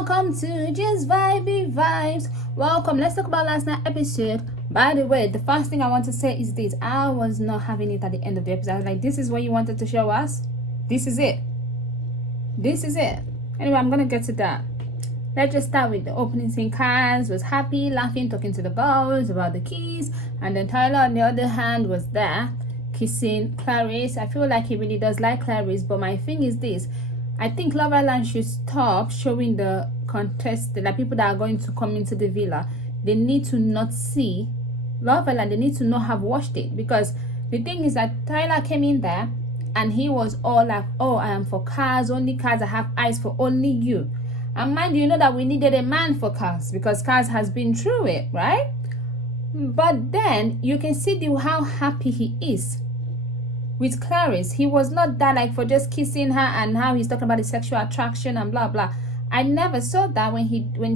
Welcome to Just Vibey Vibes. Welcome. Let's talk about last night's episode. By the way, the first thing I want to say is this. I was not having it at the end of the episode. I was like, this is what you wanted to show us? This is it. This is it. Anyway, I'm going to get to that. Let's just start with the opening scene. Kaz was happy, laughing, talking to the girls about the keys. And then Tyler, on the other hand, was there, kissing Clarice. I feel like he really does like Clarice. But my thing is this. I think Love Island should stop showing the contestants, like people that are going to come into the villa. They need to not see Love Island. They need to not have watched it. Because the thing is that Tyler came in there and he was all like, oh, I am for Kaz, only Kaz. I have eyes for only you. And mind you know that we needed a man for Kaz because Kaz has been through it, right? But then you can see how happy he is with Clarice. He was not that like for just kissing her and how he's talking about his sexual attraction and blah blah. I never saw that when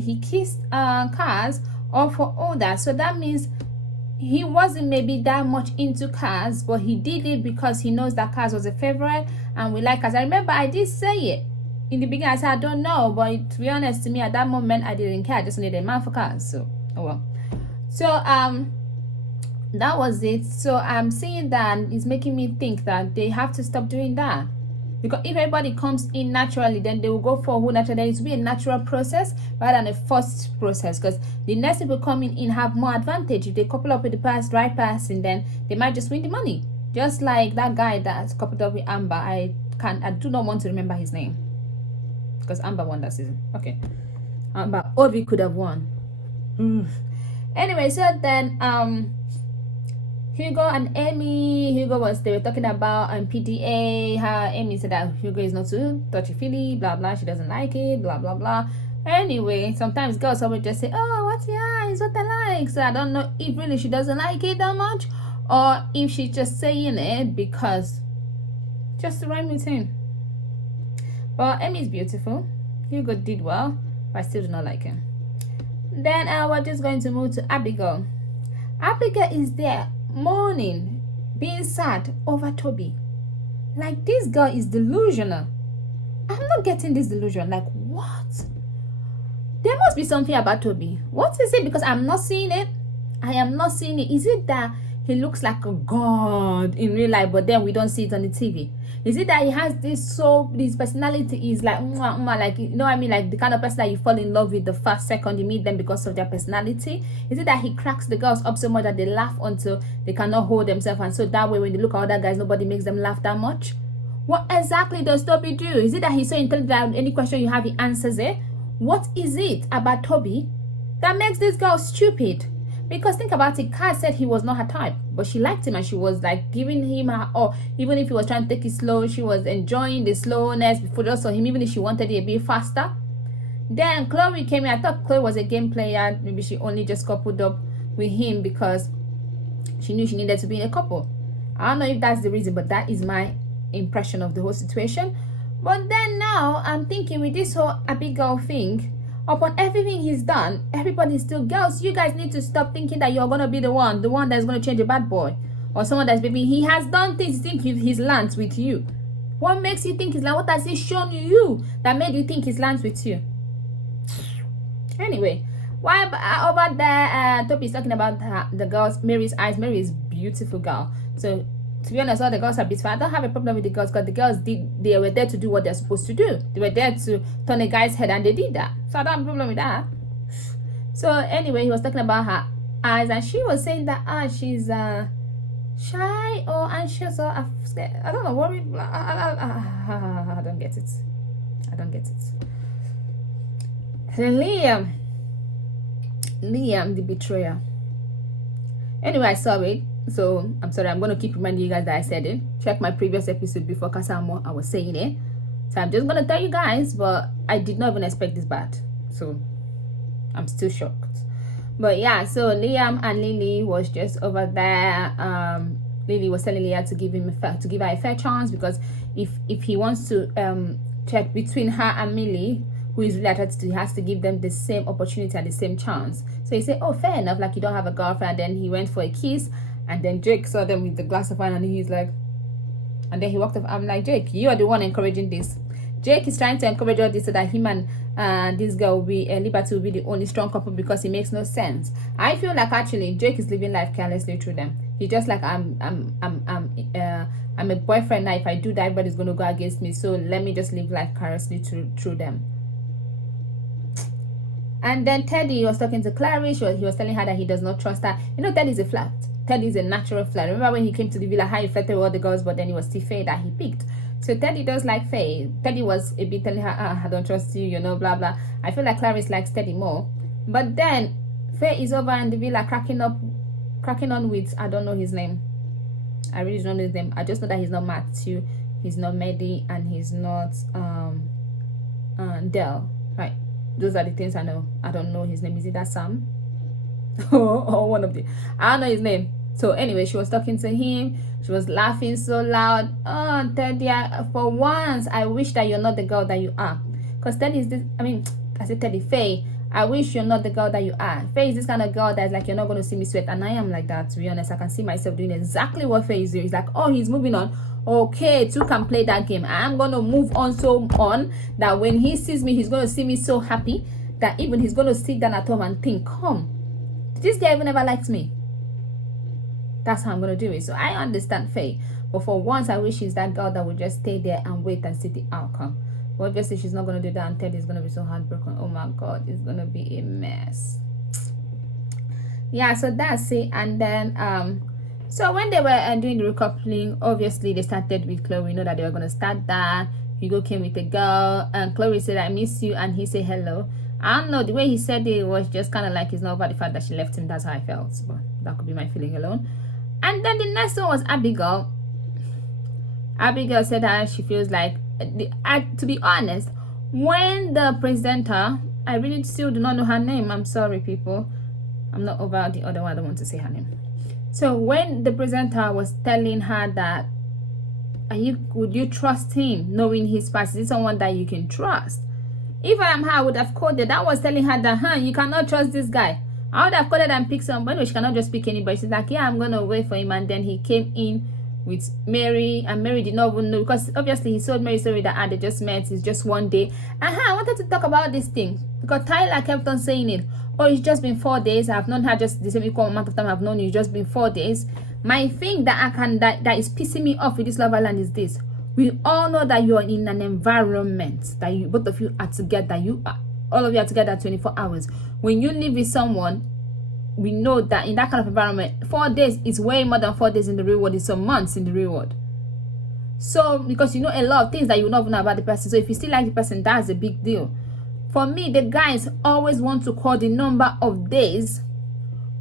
he kissed Kaz or for all that. So that means he wasn't maybe that much into Kaz, but he did it because he knows that Kaz was a favorite and we like Kaz. I remember I did say it in the beginning. I said I don't know, but to be honest, to me at that moment I didn't care. I just needed a man for Kaz. So oh well. So that was it. So I'm seeing that it's making me think that they have to stop doing that, because if everybody comes in naturally, then they will go for who naturally. There needs to be a natural process rather than a forced process, because the next people coming in have more advantage. If they couple up with the right person, then they might just win the money, just like that guy that's coupled up with Amber. I do not want to remember his name because Amber won that season. Okay, Amber Ovi could have won. Anyway, so then Hugo and Amy. They were talking about PDA. How Amy said that Hugo is not too touchy-feely, blah blah. She doesn't like it, blah blah blah. Anyway, sometimes girls always just say, oh, what's your eyes, what I like. So I don't know if really she doesn't like it that much, or if she's just saying it because just to rhyme with him. But Amy's beautiful. Hugo did well, but I still do not like him. Then we're just going to move to Abigail. Abigail is there mourning, being sad over Toby. Like, this girl is delusional. I'm not getting this delusion. Like, what? There must be something about Toby. What is it? Because I'm not seeing it. I am not seeing it. Is it that he looks like a god in real life, but then we don't see it on the TV? Is it that he has this personality is like, like, you know what I mean? Like the kind of person that you fall in love with the first second you meet them because of their personality? Is it that he cracks the girls up so much that they laugh until they cannot hold themselves, and so that way when they look at other guys, nobody makes them laugh that much? What exactly does Toby do? Is it that he's so intelligent that any question you have, he answers it? What is it about Toby that makes this girl stupid? Because think about it, Kaz said he was not her type, but she liked him and she was like giving him her all. Even if he was trying to take it slow, she was enjoying the slowness before just saw him, even if she wanted it a bit faster. Then Chloe came in. I thought Chloe was a game player. Maybe she only just coupled up with him because she knew she needed to be in a couple. I don't know if that's the reason, but that is my impression of the whole situation. But then now I'm thinking with this whole Abigail thing, upon everything he's done, everybody's still girls. You guys need to stop thinking that you're gonna be the one that's gonna change a bad boy, or someone that's maybe he has done things. Think he's lands with you. What makes you think he's like? What has he shown you that made you think he's lands with you? Anyway, while over there, Toby is talking about the girls. Mary's eyes. Mary is beautiful girl. So to be honest, all the girls are beautiful. I don't have a problem with the girls because the girls they were there to do what they're supposed to do. They were there to turn a guy's head and they did that. So I don't have a problem with that. So anyway, he was talking about her eyes and she was saying that she's shy or anxious or scared. I don't know, worried. I don't get it. I don't get it. And Liam the betrayer. Anyway, I saw it. So I'm sorry, I'm going to keep reminding you guys that I said it. Check my previous episode before Kasamo, I was saying it. So I'm just going to tell you guys, but I did not even expect this bad. So I'm still shocked. But yeah, so Liam and Lily was just over there. Lily was telling Leah to give her a fair chance, because if he wants to check between her and Millie, who is really attracted to, he has to give them the same opportunity and the same chance. So he said, oh, fair enough, like you don't have a girlfriend. Then he went for a kiss. And then Jake saw them with the glass of wine and he's like, and then he walked up. I'm like, Jake, you are the one encouraging this. Jake is trying to encourage all this so that him and this girl will be Liberty will be the only strong couple, because it makes no sense. I feel like actually Jake is living life carelessly through them. He's just like, I'm a boyfriend now. If I do that, everybody's gonna go against me, so let me just live life carelessly through them. And then Teddy was talking to Clarice. He was telling her that he does not trust her. You know, Teddy's a flirt. Teddy is a natural flirt. Remember when he came to the villa, how he flirted with all the girls, but then it was still Faye that he picked. So Teddy does like Faye. Teddy was a bit telling her, I don't trust you, you know, blah blah. I feel like Clarice likes Teddy more. But then Faye is over in the villa cracking on with, I don't know his name. I really don't know his name. I just know that he's not Matthew, he's not Maddie, and he's not Dell. Right. Those are the things I know. I don't know his name. Is it that Sam? or one of the, I don't know his name. So anyway, she was talking to him. She was laughing so loud. Oh, Teddy, for once, I wish that you're not the girl that you are. Because Teddy is this, I said Teddy, Faye, I wish you're not the girl that you are. Faye is this kind of girl that's like, you're not going to see me sweat. And I am like that, to be honest. I can see myself doing exactly what Faye is doing. It's like, oh, he's moving on. Okay, two can play that game. I'm going to move on so on that when he sees me, he's going to see me so happy that even he's going to sit down at home and think, come, this guy even never liked me. That's how I'm going to do it. So I understand Faye. But for once, I wish she's that girl that would just stay there and wait and see the outcome. But obviously, she's not going to do that. And Teddy's going to be so heartbroken. Oh my God, it's going to be a mess. Yeah, so that's it. And then, so when they were doing the recoupling, obviously, they started with Chloe. You know that they were going to start that. Hugo came with a girl. And Chloe said, I miss you. And he said, hello. I don't know. The way he said it was just kind of like he's not over the fact that she left him. That's how I felt. But that could be my feeling alone. And then the next one was Abigail. Abigail said that she feels like, to be honest, when the presenter, I really still do not know her name. I'm sorry, people. I'm not over the other one. I don't want to say her name. So when the presenter was telling her that, would you trust him, knowing his past? Is he someone that you can trust? If I am her, I would have coded. That was telling her that, you cannot trust this guy. I would have called and picked someone, but she cannot just pick anybody. She's like, yeah, I'm going to wait for him. And then he came in with Mary, and Mary did not even know, because obviously he told Mary story that they just met, it's just one day. I wanted to talk about this thing, because Tyler kept on saying it. Oh, it's just been 4 days. I've known her just the same equal amount of time I've known you. It's just been 4 days. My thing that that is pissing me off with this Love Island is this. We all know that you're in an environment that you, both of you are together. All of you are together 24 hours. When you live with someone, we know that in that kind of environment, 4 days is way more than 4 days in the real world. It's some months in the real world. So, because you know a lot of things that you don't know about the person. So if you still like the person, that's a big deal. For me, the guys always want to call the number of days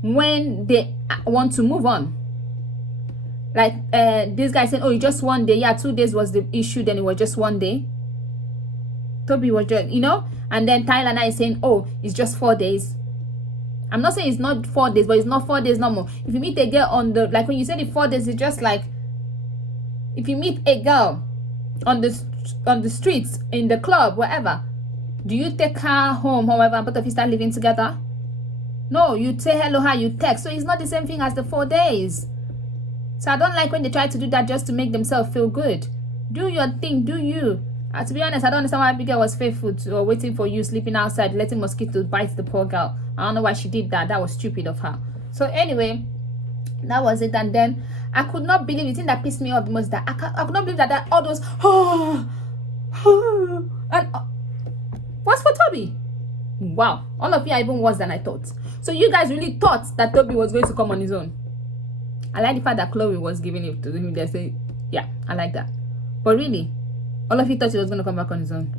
when they want to move on. Like this guy said, oh, it's just 1 day. Yeah, 2 days was the issue. Then it was just 1 day. Toby was just, and then Tyler now is saying, oh, it's just 4 days. I'm not saying it's not 4 days, but it's not 4 days no more. If you meet a girl on the, like when you said the 4 days, it's just like, if you meet a girl on the streets, in the club, wherever, do you take her home, however, both of you start living together? No, you say hello, hi, you text. So it's not the same thing as the 4 days. So I don't like when they try to do that just to make themselves feel good. Do your thing, do you. To be honest, I don't understand why Abigail was faithful to or waiting for you, sleeping outside, letting mosquitoes bite the poor girl. I don't know why she did that. That was stupid of her. So anyway, that was it. And then I could not believe the thing that pissed me off the most, that I could not believe that all those and what's for Toby? Wow, all of you are even worse than I thought. So you guys really thought that Toby was going to come on his own. I like the fact that Chloe was giving it to him. They say, yeah, I like that. But really, all of you thought he was going to come back on his own.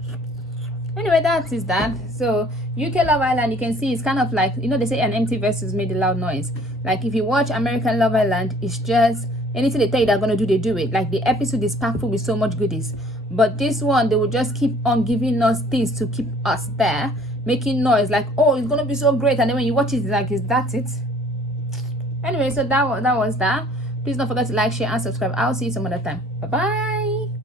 Anyway, that is that. So UK Love Island, you can see it's kind of like, they say an empty vessel made a loud noise. Like if you watch American Love Island, it's just anything they tell you they're going to do, they do it. Like the episode is packed full with so much goodies. But this one, they will just keep on giving us things to keep us there, making noise like, oh, it's going to be so great. And then when you watch it, it's like, is that it? Anyway, so that was that. Please don't forget to like, share, and subscribe. I'll see you some other time. Bye-bye.